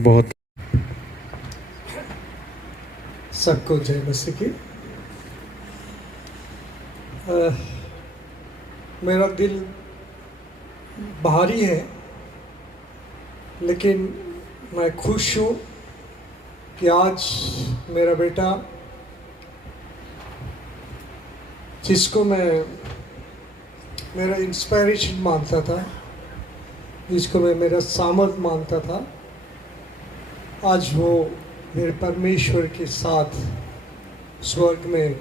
बहुत सबको जय मसीह की। मेरा दिल भारी है, लेकिन मैं खुश हूँ कि आज मेरा बेटा, जिसको मैं मेरा इंस्पिरेशन मानता था, जिसको मैं मेरा सामर्थ मानता था, आज वो मेरे परमेश्वर के साथ स्वर्ग में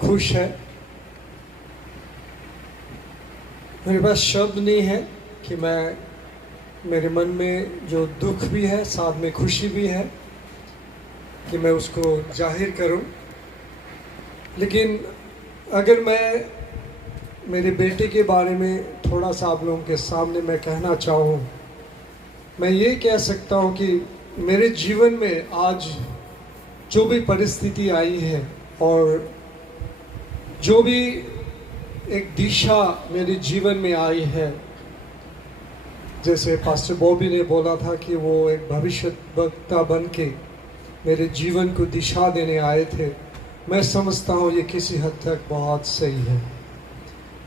खुश है। मेरे पास शब्द नहीं है कि मैं मेरे मन में जो दुख भी है, साथ में खुशी भी है, कि मैं उसको जाहिर करूं। लेकिन अगर मैं मेरे बेटे के बारे में थोड़ा सा आप लोगों के सामने मैं कहना चाहूँ, मैं ये कह सकता हूँ कि मेरे जीवन में आज जो भी परिस्थिति आई है और जो भी एक दिशा मेरे जीवन में आई है, जैसे पास्टर बॉबी ने बोला था कि वो एक भविष्यवक्ता बन के मेरे जीवन को दिशा देने आए थे, मैं समझता हूँ ये किसी हद तक बहुत सही है।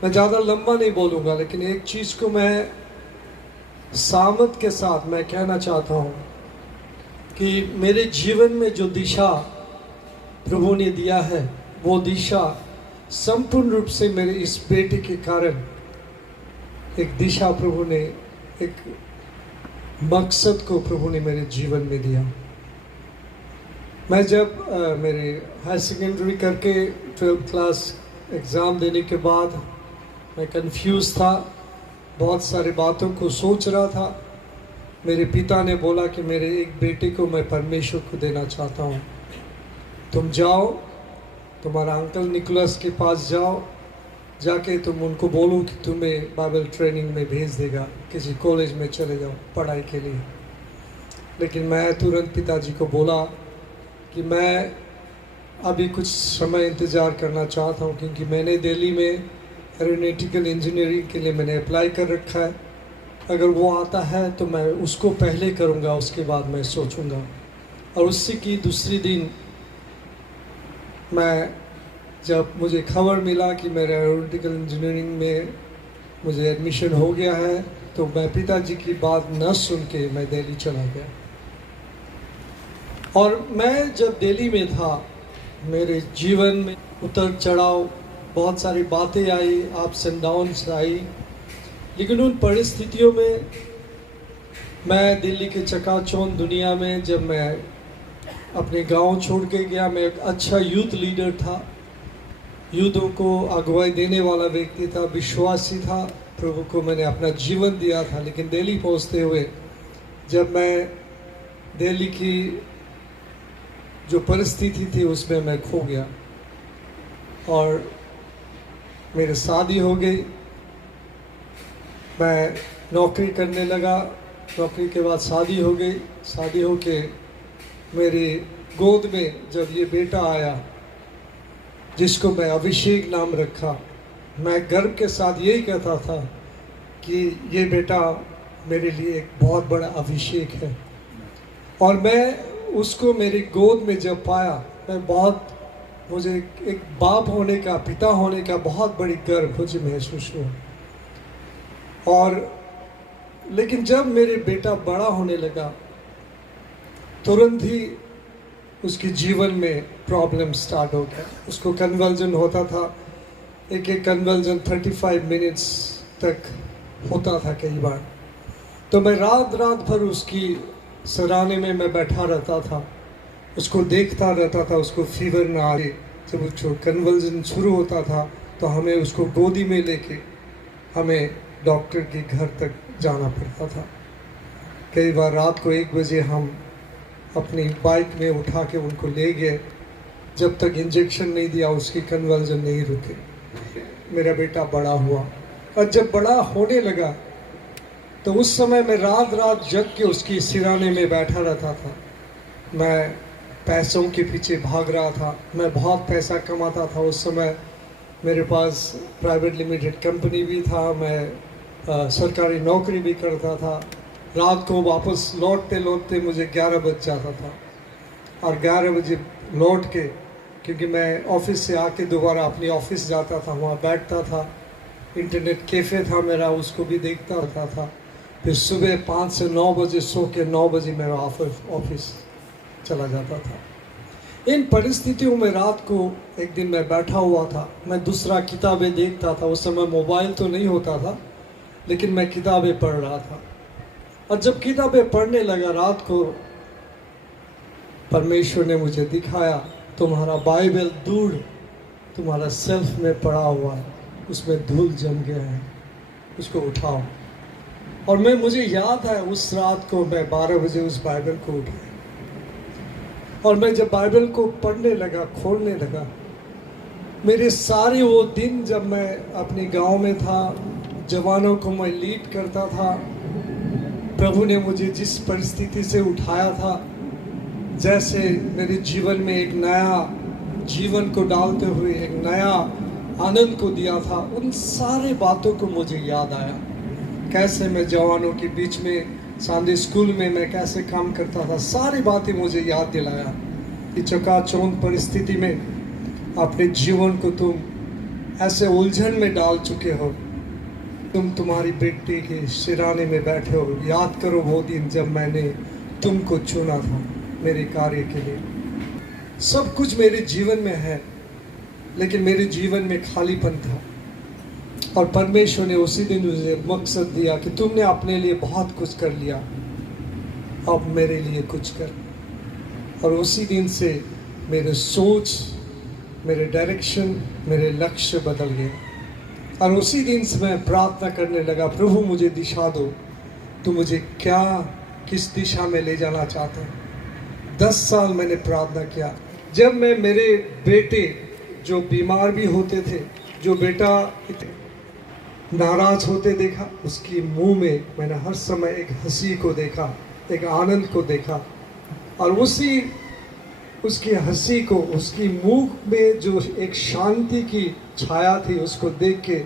मैं ज़्यादा लंबा नहीं बोलूँगा, लेकिन एक चीज़ को मैं सामत के साथ मैं कहना चाहता हूँ कि मेरे जीवन में जो दिशा प्रभु ने दिया है, वो दिशा संपूर्ण रूप से मेरे इस बेटे के कारण एक दिशा प्रभु ने, एक मकसद को प्रभु ने मेरे जीवन में दिया। मैं जब मेरे हाई सेकेंडरी करके 12th क्लास एग्ज़ाम देने के बाद मैं कंफ्यूज था, बहुत सारी बातों को सोच रहा था। मेरे पिता ने बोला कि मेरे एक बेटे को मैं परमेश्वर को देना चाहता हूँ, तुम जाओ, तुम्हारा अंकल निकोलस के पास जाओ, जाके तुम उनको बोलो कि तुम्हें बाइबल ट्रेनिंग में भेज देगा, किसी कॉलेज में चले जाओ पढ़ाई के लिए। लेकिन मैं तुरंत पिताजी को बोला कि मैं अभी कुछ समय इंतज़ार करना चाहता हूँ, क्योंकि मैंने दिल्ली में एरोनॉटिकल इंजीनियरिंग के लिए मैंने अप्लाई कर रखा है। अगर वो आता है तो मैं उसको पहले करूँगा, उसके बाद मैं सोचूँगा। और उसी की दूसरी दिन मैं जब मुझे खबर मिला कि मेरे एरोनॉटिकल इंजीनियरिंग में मुझे एडमिशन हो गया है, तो मैं पिताजी की बात न सुन के मैं दिल्ली चला गया। और मैं जब दिल्ली में था, मेरे जीवन में उतर चढ़ाव, बहुत सारी बातें आई, अप्स एंड डाउन्स आई, लेकिन उन परिस्थितियों में मैं दिल्ली के चकाचौंध दुनिया में जब मैं अपने गांव छोड़ के गया, मैं एक अच्छा यूथ लीडर था, यूथों को अगुवाई देने वाला व्यक्ति था, विश्वासी था, प्रभु को मैंने अपना जीवन दिया था। लेकिन दिल्ली पहुंचते हुए जब मैं दिल्ली की जो परिस्थिति थी उसमें मैं खो गया और मेरी शादी हो गई, मैं नौकरी करने लगा, नौकरी के बाद शादी हो गई। शादी हो के मेरी गोद में जब ये बेटा आया जिसको मैं अभिषेक नाम रखा, मैं गर्व के साथ यही कहता था कि ये बेटा मेरे लिए एक बहुत बड़ा अभिषेक है। और मैं उसको मेरी गोद में जब पाया, मुझे एक बाप होने का, पिता होने का बहुत बड़ी गर्व मुझे महसूस हुआ। और लेकिन जब मेरे बेटा बड़ा होने लगा, तुरंत ही उसके जीवन में प्रॉब्लम स्टार्ट हो गया। उसको कन्वर्जन होता था, एक कन्वर्जन 35 मिनट्स तक होता था कई बार। तो मैं रात भर उसकी सराहने में मैं बैठा रहता था, उसको देखता रहता था, उसको फीवर ना आए। जब उसको कन्वर्जन शुरू होता था तो हमें उसको गोदी में लेके हमें डॉक्टर के घर तक जाना पड़ता था। कई बार रात को 1 बजे हम अपनी बाइक में उठा के उनको ले गए, जब तक इंजेक्शन नहीं दिया उसकी कन्वर्जन नहीं रुके। मेरा बेटा बड़ा हुआ और जब बड़ा होने लगा तो उस समय मैं रात जग के उसकी सिराने में बैठा रहता था। मैं पैसों के पीछे भाग रहा था, मैं बहुत पैसा कमाता था उस समय। मेरे पास प्राइवेट लिमिटेड कंपनी भी था, मैं सरकारी नौकरी भी करता था। रात को वापस लौटते मुझे 11 बज जाता था और 11 बजे लौट के, क्योंकि मैं ऑफिस से आके दोबारा अपनी ऑफिस जाता था, वहाँ बैठता था, इंटरनेट कैफ़े था मेरा, उसको भी देखता रहता था। फिर सुबह 5 से 9 बजे सो के 9 बजे मेरा ऑफिस चला जाता था। इन परिस्थितियों में रात को एक दिन मैं बैठा हुआ था, मैं दूसरा किताबें देखता था। उस समय मोबाइल तो नहीं होता था, लेकिन मैं किताबें पढ़ रहा था। और जब किताबें पढ़ने लगा रात को, परमेश्वर ने मुझे दिखाया, तुम्हारा बाइबल दूर तुम्हारा सेल्फ में पड़ा हुआ है, उसमें धूल जम गया है, उसको उठाओ। और मुझे याद है उस रात को मैं 12 बजे उस बाइबल को उठाया और मैं जब बाइबल को पढ़ने लगा, खोलने लगा, मेरे सारे वो दिन जब मैं अपने गांव में था, जवानों को मैं लीड करता था, प्रभु ने मुझे जिस परिस्थिति से उठाया था, जैसे मेरे जीवन में एक नया जीवन को डालते हुए एक नया आनंद को दिया था, उन सारे बातों को मुझे याद आया। कैसे मैं जवानों के बीच में संडे स्कूल में मैं कैसे काम करता था, सारी बातें मुझे याद दिलाया कि चकाचौंध परिस्थिति में अपने जीवन को तुम ऐसे उलझन में डाल चुके हो। तुम तुम्हारी बेटी के सिराने में बैठे हो। याद करो वो दिन जब मैंने तुमको चुना था मेरे कार्य के लिए। सब कुछ मेरे जीवन में है, लेकिन मेरे जीवन में खालीपन था। और परमेश्वर ने उसी दिन मुझे मकसद दिया कि तुमने अपने लिए बहुत कुछ कर लिया, अब मेरे लिए कुछ कर। और उसी दिन से मेरे सोच, मेरे डायरेक्शन, मेरे लक्ष्य बदल गए। और उसी दिन से मैं प्रार्थना करने लगा, प्रभु मुझे दिशा दो, तू मुझे क्या किस दिशा में ले जाना चाहता है। 10 साल मैंने प्रार्थना किया। जब मैं मेरे बेटे जो बीमार भी होते थे, जो बेटा नाराज होते देखा, उसकी मुंह में मैंने हर समय एक हंसी को देखा, एक आनंद को देखा। और उसकी हंसी को, उसकी मुंह में जो एक शांति की छाया थी, उसको देख के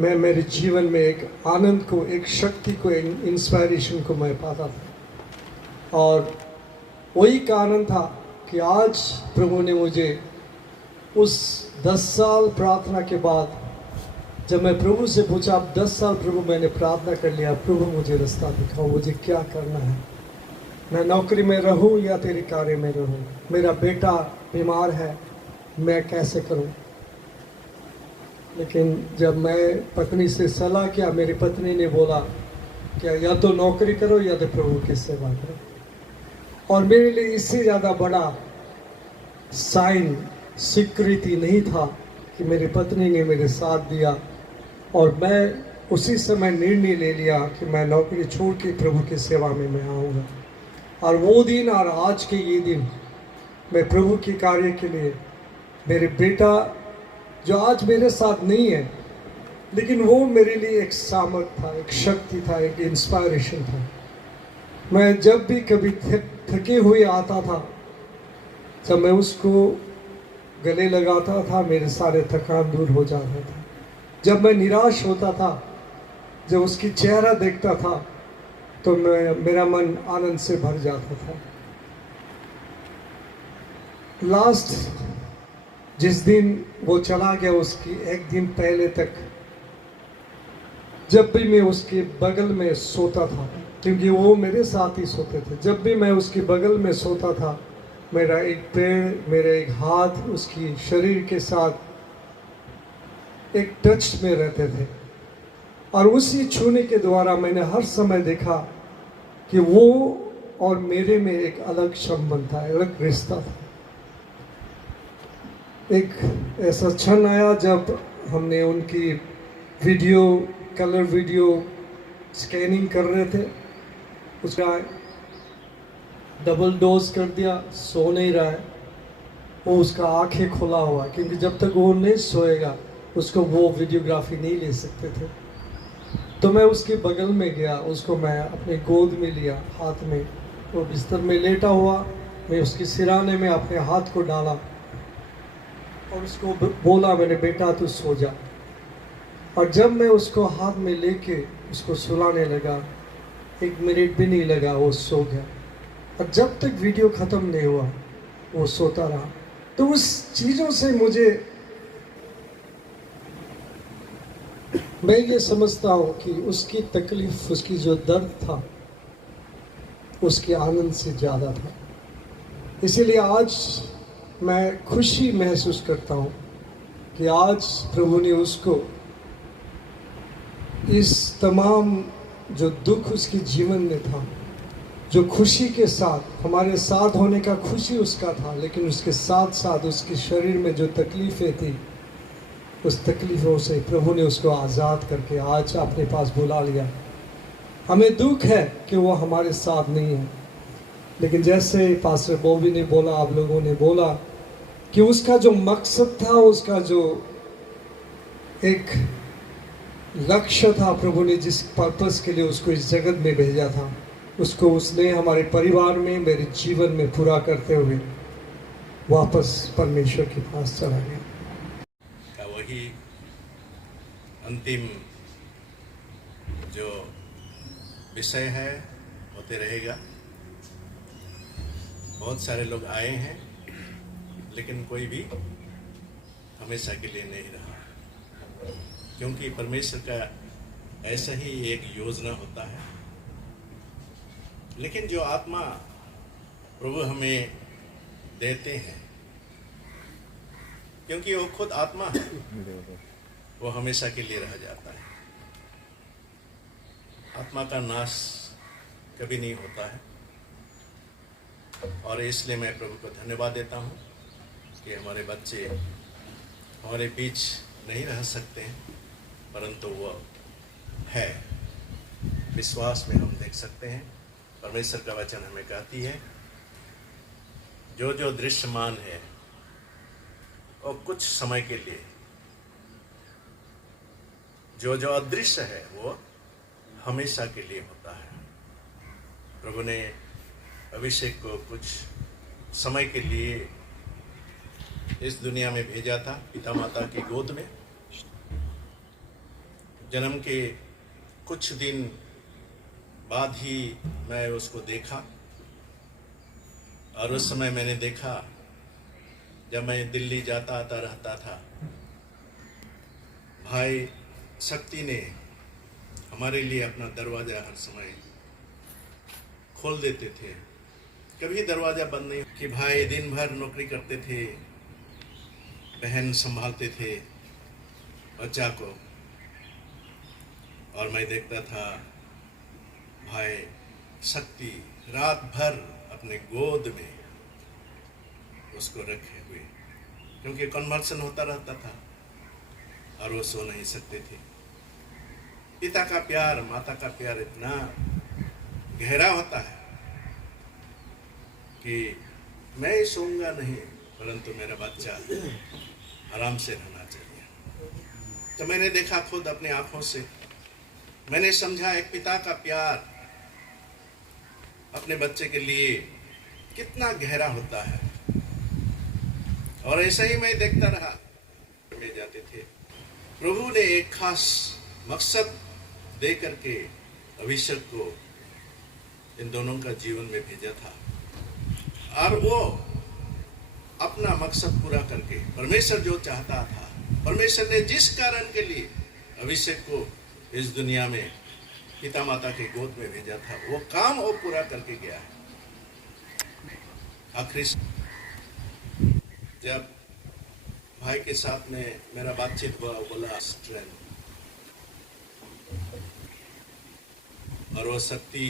मैं मेरे जीवन में एक आनंद को, एक शक्ति को, एक इंस्पायरेशन को मैं पाता था। और वही कारण था कि आज प्रभु ने मुझे उस 10 साल प्रार्थना के बाद, जब मैं प्रभु से पूछा, अब 10 साल प्रभु मैंने प्रार्थना कर लिया, प्रभु मुझे रास्ता दिखाओ, मुझे क्या करना है, मैं नौकरी में रहूं या तेरे कार्य में रहूं, मेरा बेटा बीमार है, मैं कैसे करूं। लेकिन जब मैं पत्नी से सलाह किया, मेरी पत्नी ने बोला क्या या तो नौकरी करो या तो प्रभु की सेवा करो। और मेरे लिए इससे ज़्यादा बड़ा साइन, स्वीकृति नहीं था कि मेरी पत्नी ने मेरे साथ दिया। और मैं उसी समय निर्णय ले लिया कि मैं नौकरी छोड़ के प्रभु की सेवा में मैं आऊँगा। और वो दिन और आज के ये दिन मैं प्रभु के कार्य के लिए, मेरे बेटा जो आज मेरे साथ नहीं है, लेकिन वो मेरे लिए एक सामर्थ था, एक शक्ति था, एक इंस्पायरेशन था। मैं जब भी कभी थके हुए आता था, जब मैं उसको गले लगाता था, मेरे सारे थकान दूर हो जाता था। जब मैं निराश होता था, जब उसकी चेहरा देखता था, तो मेरा मन आनंद से भर जाता था। लास्ट जिस दिन वो चला गया, उसकी एक दिन पहले तक जब भी मैं उसके बगल में सोता था, क्योंकि वो मेरे साथ ही सोते थे, जब भी मैं उसके बगल में सोता था, मेरा एक पैर, मेरा एक हाथ उसकी शरीर के साथ एक टच में रहते थे। और उसी छूने के द्वारा मैंने हर समय देखा कि वो और मेरे में एक अलग संबंध था, अलग रिश्ता था। एक ऐसा क्षण आया जब हमने उनकी वीडियो, कलर वीडियो स्कैनिंग कर रहे थे, उसका डबल डोज कर दिया, सो नहीं रहा है वो, उसका आंखें खुला हुआ, क्योंकि जब तक वो नहीं सोएगा उसको वो वीडियोग्राफी नहीं ले सकते थे। तो मैं उसके बगल में गया, उसको मैं अपने गोद में लिया, हाथ में, वो बिस्तर में लेटा हुआ, मैं उसके सिराने में अपने हाथ को डाला और उसको बोला, मैंने बेटा तू सो जा। और जब मैं उसको हाथ में लेके उसको सुलाने लगा, 1 मिनट भी नहीं लगा, वो सो गया। और जब तक वीडियो ख़त्म नहीं हुआ वो सोता रहा। तो उस चीज़ों से मैं ये समझता हूँ कि उसकी तकलीफ, उसकी जो दर्द था, उसके आनंद से ज़्यादा था। इसीलिए आज मैं खुशी महसूस करता हूँ कि आज प्रभु ने उसको इस तमाम जो दुख उसके जीवन में था, जो खुशी के साथ हमारे साथ होने का खुशी उसका था, लेकिन उसके साथ साथ उसके शरीर में जो तकलीफ़ें थी, उस तकलीफ़ों से प्रभु ने उसको आज़ाद करके आज अपने पास बुला लिया। हमें दुख है कि वो हमारे साथ नहीं है, लेकिन जैसे पास्टर बॉबी ने बोला, आप लोगों ने बोला कि उसका जो मकसद था, उसका जो एक लक्ष्य था, प्रभु ने जिस पर्पस के लिए उसको इस जगत में भेजा था, उसको उसने हमारे परिवार में, मेरे जीवन में पूरा करते हुए वापस परमेश्वर के पास चला गया। वही अंतिम जो विषय है होते रहेगा। बहुत सारे लोग आए हैं, लेकिन कोई भी हमेशा के लिए नहीं रहा, क्योंकि परमेश्वर का ऐसा ही एक योजना होता है। लेकिन जो आत्मा प्रभु हमें देते हैं, क्योंकि वो खुद आत्मा है, वो हमेशा के लिए रह जाता है। आत्मा का नाश कभी नहीं होता है, और इसलिए मैं प्रभु को धन्यवाद देता हूँ कि हमारे बच्चे हमारे बीच नहीं रह सकते हैं, परंतु वो है। विश्वास में हम देख सकते हैं। परमेश्वर का वचन हमें कहती है, जो जो दृश्यमान है वो कुछ समय के लिए, जो जो अदृश्य है वो हमेशा के लिए होता है। प्रभु ने अभिषेक को कुछ समय के लिए इस दुनिया में भेजा था, पिता माता की गोद में। जन्म के कुछ दिन बाद ही मैं उसको देखा, और उस समय मैंने देखा जब मैं दिल्ली जाता आता रहता था, भाई शक्ति ने हमारे लिए अपना दरवाज़ा हर समय खोल देते थे। कभी दरवाज़ा बंद नहीं कि भाई दिन भर नौकरी करते थे, बहन संभालते थे बच्चा को, और मैं देखता था भाई शक्ति रात भर अपने गोद में उसको रखे हुए, क्योंकि कन्वर्सन होता रहता था और वो सो नहीं सकते थे। पिता का प्यार, माता का प्यार इतना गहरा होता है कि मैं सोऊंगा नहीं, परंतु मेरा बच्चा आराम से रहना चाहिए। तो मैंने देखा खुद अपनी आंखों से, मैंने समझा एक पिता का प्यार अपने बच्चे के लिए कितना गहरा होता है। और ऐसा ही मैं देखता रहा। में जाते थे, प्रभु ने एक खास मकसद दे करके अभिषेक को इन दोनों का जीवन में भेजा था, और वो अपना मकसद पूरा करके, परमेश्वर जो चाहता था, परमेश्वर ने जिस कारण के लिए अभिषेक को इस दुनिया में पिता माता के गोद में भेजा था, वो काम वो पूरा करके गया है। आखिरी जब भाई के साथ में मेरा बातचीत हुआ, बोला स्ट्रेंथ, और वो शक्ति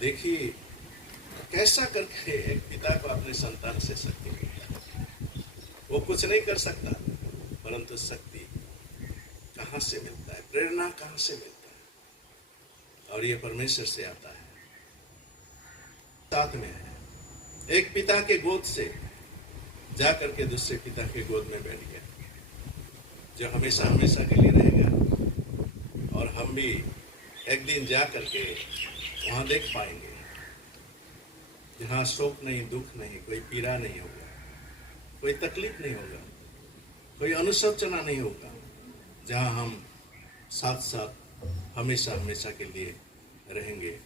देखी कैसा करके एक पिता को अपने संतान से शक्ति मिलता है। वो कुछ नहीं कर सकता, परंतु शक्ति कहाँ से मिलता है, प्रेरणा कहाँ से मिलता है, और ये परमेश्वर से आता है। साथ में है, एक पिता के गोद से जा करके दूसरे पिता के गोद में बैठ गया, जो हमेशा हमेशा के लिए रहेगा। और हम भी एक दिन जा करके वहाँ देख पाएंगे, जहाँ शोक नहीं, दुख नहीं, कोई पीड़ा नहीं होगा, कोई तकलीफ नहीं होगा, कोई अनुशोचना नहीं होगा, जहाँ हम साथ साथ हमेशा हमेशा के लिए रहेंगे।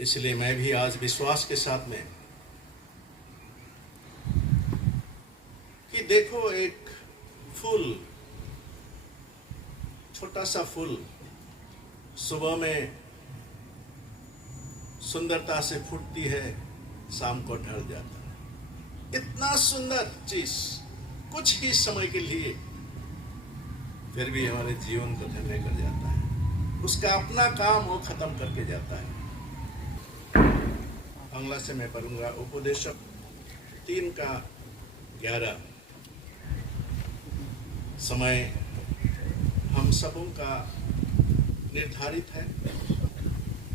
इसलिए मैं भी आज विश्वास के साथ में कि देखो, एक फूल, छोटा सा फूल सुबह में सुंदरता से फूटती है, शाम को ढल जाता है। इतना सुंदर चीज कुछ ही समय के लिए फिर भी हमारे जीवन को धन्य कर जाता है। उसका अपना काम वो खत्म करके जाता है। बांग्ला से मैं पढ़ूंगा। उपदेशक 3:11। समय हम सबों का निर्धारित है।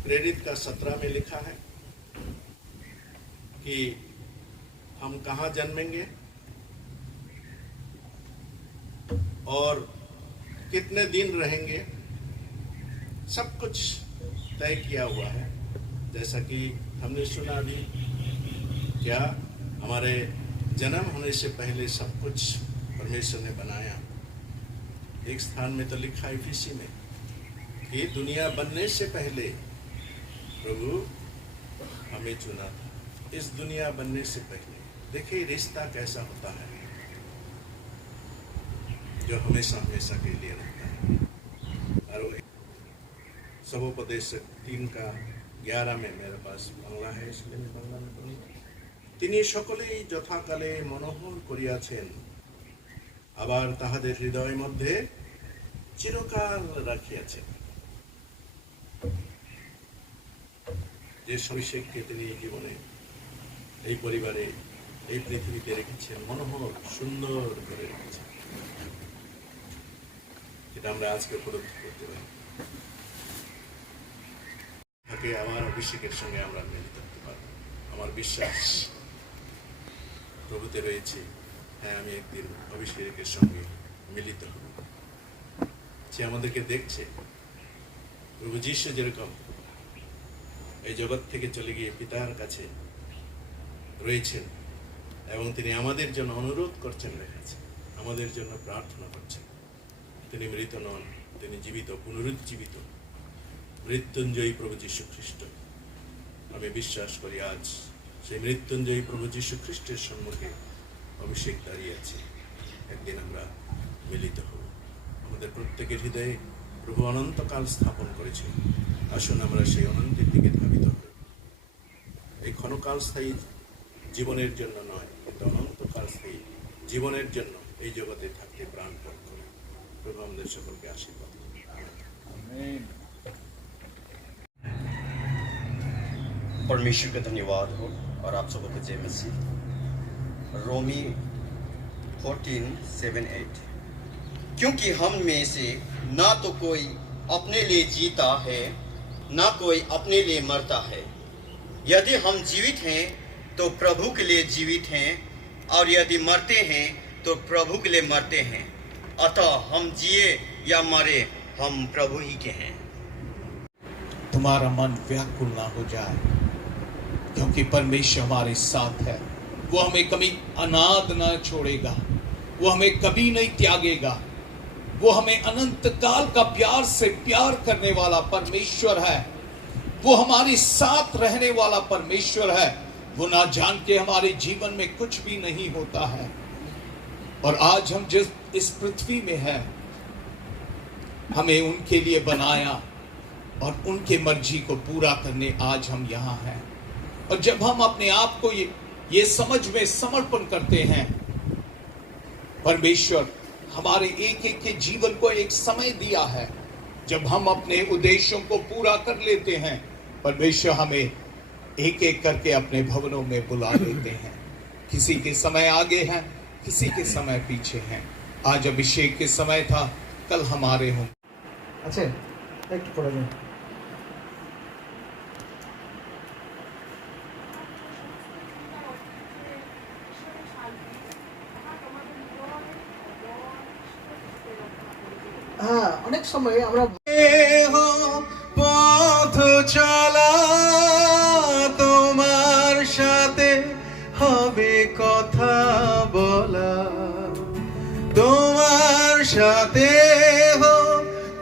प्रेरित का 17 में लिखा है कि हम कहाँ जन्मेंगे और कितने दिन रहेंगे, सब कुछ तय किया हुआ है। जैसा कि हमने सुना भी, क्या हमारे जन्म होने से पहले सब कुछ परमेश्वर ने बनाया। एक स्थान में तो लिखा है इफिसी में कि दुनिया बनने से पहले प्रभु हमें चुना था। इस दुनिया बनने से पहले देखिए रिश्ता कैसा होता है जो हमेशा हमेशा के लिए रहता है। और सबोपदेश 3:11 में मेरे पास बांग्ला है, इसलिए मैं बांग्ला में पढ़ूंगा। তিনি সকলেই যথাকালে মনোহর করিয়াছেন, আবার তাহাদের হৃদয় মধ্যে চিরকাল রাখিয়াছেন। যে সবিশেষকে তিনি জীবনে এই পরিবারে এই পৃথিবীতে রেখেছেন, মনোহর সুন্দর করে রেখেছেন, যেটা আমরা আজকে উপলব্ধি করতে পারি। তাকে আবার অভিষেকের সঙ্গে আমরা মিলিত হতে পারব। আমার বিশ্বাস প্রভুতে রয়েছে, হ্যাঁ আমি একদিন অভিষেকের সঙ্গে মিলিত হব। সে আমাদেরকে দেখছে। প্রভু যিশু যেরকম এই জগৎ থেকে চলে গিয়ে পিতার কাছে রয়েছেন এবং তিনি আমাদের জন্য অনুরোধ করছেন, রেখেছেন আমাদের জন্য প্রার্থনা করছেন। তিনি মৃত নন, তিনি জীবিত, পুনরুজ্জীবিত, মৃত্যুঞ্জয়ী প্রভু যীশু খ্রিস্ট। আমি বিশ্বাস করি আজ সেই মৃত্যুঞ্জয়ী প্রভু যীশু খ্রিস্টের সম্মুখে অভিষেক দাঁড়িয়ে আছে। একদিন আমরা মিলিত হব। আমাদের প্রত্যেকের হৃদয়ে প্রভু অনন্তকাল স্থাপন করেছে। আসুন আমরা সেই অনন্তের দিকে ধাবিত হব। এই ক্ষণকাল স্থায়ী জীবনের জন্য নয়, কিন্তু অনন্তকাল স্থায়ী জীবনের জন্য এই জগতে থাকতে প্রাণপণ করে। প্রভু আমাদের সকলকে আশীর্বাদ করুন। आमीन। परमेश्वर का धन्यवाद हो और आप सबको जय मसीह। रोमी 14:7-8। क्योंकि हम में से ना तो कोई अपने लिए जीता है, ना कोई अपने लिए मरता है। यदि हम जीवित हैं तो प्रभु के लिए जीवित हैं, और यदि मरते हैं तो प्रभु के लिए मरते हैं। अतः हम जिए या मरे, हम प्रभु ही के हैं। तुम्हारा मन व्याकुल ना हो जाए, क्योंकि परमेश्वर हमारे साथ है। वो हमें कभी अनाथ ना छोड़ेगा, वो हमें कभी नहीं त्यागेगा। वो हमें अनंत काल का प्यार से प्यार करने वाला परमेश्वर है। वो हमारे साथ रहने वाला परमेश्वर है। वो ना जान के हमारे जीवन में कुछ भी नहीं होता है। और आज हम जिस इस पृथ्वी में हैं, हमें उनके लिए बनाया और उनके मर्जी को पूरा करने आज हम यहाँ हैं। और जब हम अपने आप को ये समझ में समर्पण करते हैं, परमेश्वर हमारे एक एक के जीवन को एक समय दिया है। जब हम अपने उद्देश्यों को पूरा कर लेते हैं, परमेश्वर हमें एक एक करके अपने भवनों में बुला लेते हैं। किसी के समय आगे हैं, किसी के समय पीछे हैं। आज अभिषेक के समय था, कल हमारे होंगे। अच्छा एक पढ़ा जाए। হ্যাঁ, অনেক সময় আমরা পথ চলা তোমার সাথে হবে কথা বলা, তোমার সাথে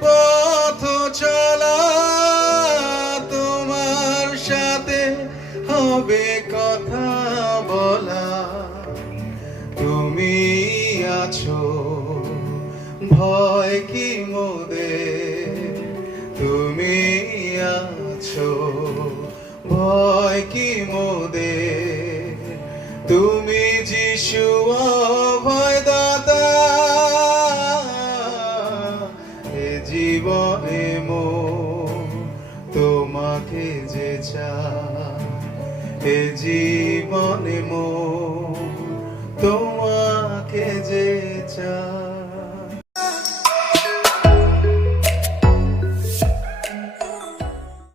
পথ চলা, তোমার সাথে হবে কথা বলা। তুমি আছো, ভয় কি মোদের, তুমি আছো, ভয় কি মোদের। তুমি যিশু অভয়দাতা, এ জীবনে মন তোমাকে যে চায়, এ জীবনে মন